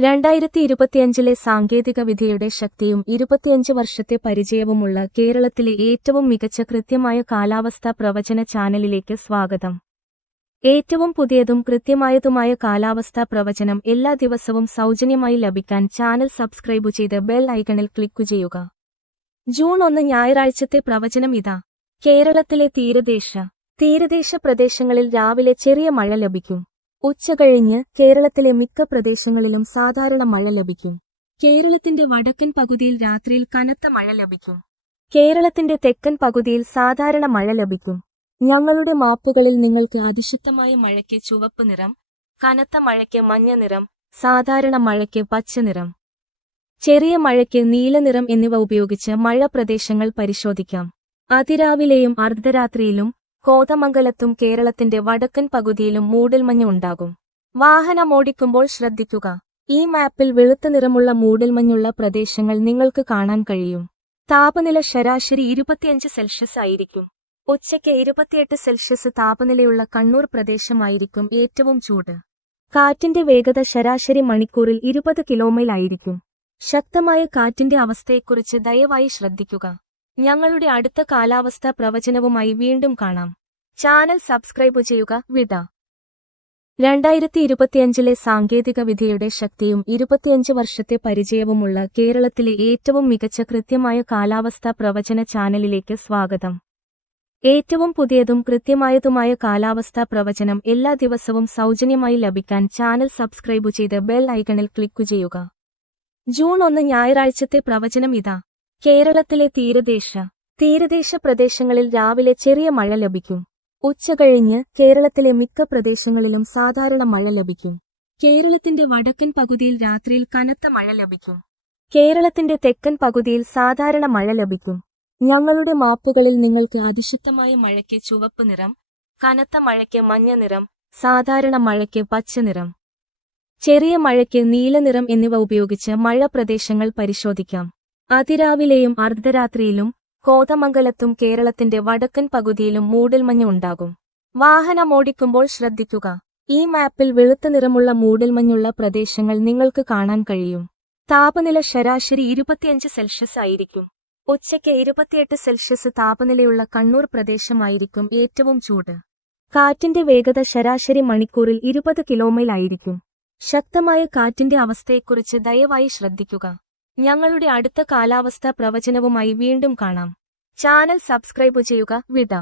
രണ്ടായിരത്തി ഇരുപത്തിയഞ്ചിലെ സാങ്കേതിക വിധിയുടെ ശക്തിയും ഇരുപത്തിയഞ്ച് വർഷത്തെ പരിചയവുമുള്ള കേരളത്തിലെ ഏറ്റവും മികച്ച കൃത്യമായ കാലാവസ്ഥാ പ്രവചന ചാനലിലേക്ക് സ്വാഗതം. ഏറ്റവും പുതിയതും കൃത്യമായതുമായ കാലാവസ്ഥാ പ്രവചനം എല്ലാ ദിവസവും സൗജന്യമായി ലഭിക്കാൻ ചാനൽ സബ്സ്ക്രൈബ് ചെയ്ത് ബെൽ ഐക്കണിൽ ക്ലിക്കു ചെയ്യുക. ജൂൺ ഒന്ന് ഞായറാഴ്ചത്തെ പ്രവചനം ഇതാ. കേരളത്തിലെ തീരദേശ തീരദേശ പ്രദേശങ്ങളിൽ രാവിലെ ചെറിയ മഴ ലഭിക്കും. ഉച്ചകഴിഞ്ഞ് കേരളത്തിലെ മിക്ക പ്രദേശങ്ങളിലും സാധാരണ മഴ ലഭിക്കും. കേരളത്തിന്റെ വടക്കൻ പകുതിയിൽ രാത്രിയിൽ കനത്ത മഴ ലഭിക്കും. കേരളത്തിന്റെ തെക്കൻ പകുതിയിൽ സാധാരണ മഴ ലഭിക്കും. ഞങ്ങളുടെ മാപ്പുകളിൽ നിങ്ങൾക്ക് അതിശക്തമായ മഴയ്ക്ക് ചുവപ്പ് നിറം കനത്ത മഴയ്ക്ക് മഞ്ഞ നിറം സാധാരണ മഴയ്ക്ക് പച്ച നിറം. ചെറിയ മഴയ്ക്ക് നീലനിറം എന്നിവ ഉപയോഗിച്ച് മഴ പ്രദേശങ്ങൾ പരിശോധിക്കാം. അതിരാവിലെയും അർദ്ധരാത്രിയിലും കോതമംഗലത്തും കേരളത്തിന്റെ വടക്കൻ പകുതിയിലും മൂടൽമഞ്ഞ് ഉണ്ടാകും. വാഹനമോടിക്കുമ്പോൾ ശ്രദ്ധിക്കുക. ഈ മാപ്പിൽ വെളുത്ത നിറമുള്ള മൂടൽമഞ്ഞുള്ള പ്രദേശങ്ങൾ നിങ്ങൾക്ക് കാണാൻ കഴിയും. താപനില ശരാശരി ഇരുപത്തിയഞ്ച് സെൽഷ്യസ് ആയിരിക്കും. ഉച്ചയ്ക്ക് ഇരുപത്തിയെട്ട് സെൽഷ്യസ് താപനിലയുള്ള കണ്ണൂർ പ്രദേശമായിരിക്കും ഏറ്റവും ചൂട്. കാറ്റിന്റെ വേഗത ശരാശരി മണിക്കൂറിൽ ഇരുപത് കിലോമൈൽ ആയിരിക്കും. ശക്തമായ കാറ്റിന്റെ അവസ്ഥയെക്കുറിച്ച് ദയവായി ശ്രദ്ധിക്കുക. ഞങ്ങളുടെ അടുത്ത കാലാവസ്ഥാ പ്രവചനവുമായി വീണ്ടും കാണാം. ചാനൽ സബ്സ്ക്രൈബ് ചെയ്യുക വിട. രണ്ടായിരത്തി ഇരുപത്തിയഞ്ചിലെ സാങ്കേതിക വിധിയുടെ ശക്തിയും ഇരുപത്തിയഞ്ച് വർഷത്തെ പരിചയവുമുള്ള കേരളത്തിലെ ഏറ്റവും മികച്ച കൃത്യമായ കാലാവസ്ഥാ പ്രവചന ചാനലിലേക്ക് സ്വാഗതം. ഏറ്റവും പുതിയതും കൃത്യമായതുമായ കാലാവസ്ഥാ പ്രവചനം എല്ലാ ദിവസവും സൗജന്യമായി ലഭിക്കാൻ ചാനൽ സബ്സ്ക്രൈബ് ചെയ്ത് ബെൽ ഐക്കണിൽ ക്ലിക്കു ചെയ്യുക. ജൂൺ ഒന്ന് ഞായറാഴ്ചത്തെ പ്രവചനം ഇതാ. കേരളത്തിലെ തീരദേശ തീരദേശ പ്രദേശങ്ങളിൽ രാവിലെ ചെറിയ മഴ ലഭിക്കും. ഉച്ചകഴിഞ്ഞ് കേരളത്തിലെ മിക്ക പ്രദേശങ്ങളിലും സാധാരണ മഴ ലഭിക്കും. കേരളത്തിന്റെ വടക്കൻ പകുതിയിൽ രാത്രിയിൽ കനത്ത മഴ ലഭിക്കും. കേരളത്തിന്റെ തെക്കൻ പകുതിയിൽ സാധാരണ മഴ ലഭിക്കും. ഞങ്ങളുടെ മാപ്പുകളിൽ നിങ്ങൾക്ക് അതിശക്തമായ മഴയ്ക്ക് ചുവപ്പ് നിറം കനത്ത മഴയ്ക്ക് മഞ്ഞ നിറം സാധാരണ മഴയ്ക്ക് പച്ച നിറം. ചെറിയ മഴയ്ക്ക് നീലനിറം എന്നിവ ഉപയോഗിച്ച് മഴ പ്രദേശങ്ങൾ പരിശോധിക്കാം. അതിരാവിലെയും അർദ്ധരാത്രിയിലും കോതമംഗലത്തും കേരളത്തിന്റെ വടക്കൻ പകുതിയിലും മൂടൽമഞ്ഞ് ഉണ്ടാകും. വാഹനമോടിക്കുമ്പോൾ ശ്രദ്ധിക്കുക. ഈ മാപ്പിൽ വെളുത്ത നിറമുള്ള മൂടൽമഞ്ഞുള്ള പ്രദേശങ്ങൾ നിങ്ങൾക്ക് കാണാൻ കഴിയും. താപനില ശരാശരി ഇരുപത്തിയഞ്ച് സെൽഷ്യസ് ആയിരിക്കും. ഉച്ചയ്ക്ക് ഇരുപത്തിയെട്ട് സെൽഷ്യസ് താപനിലയുള്ള കണ്ണൂർ പ്രദേശമായിരിക്കും ഏറ്റവും ചൂട്. കാറ്റിന്റെ വേഗത ശരാശരി മണിക്കൂറിൽ ഇരുപത് കിലോമൈൽ ആയിരിക്കും. ശക്തമായ കാറ്റിന്റെ അവസ്ഥയെക്കുറിച്ച് ദയവായി ശ്രദ്ധിക്കുക. ഞങ്ങളുടെ അടുത്ത കാലാവസ്ഥാ പ്രവചനവുമായി വീണ്ടും കാണാം. ചാനൽ സബ്സ്ക്രൈബ് ചെയ്യുക വിട.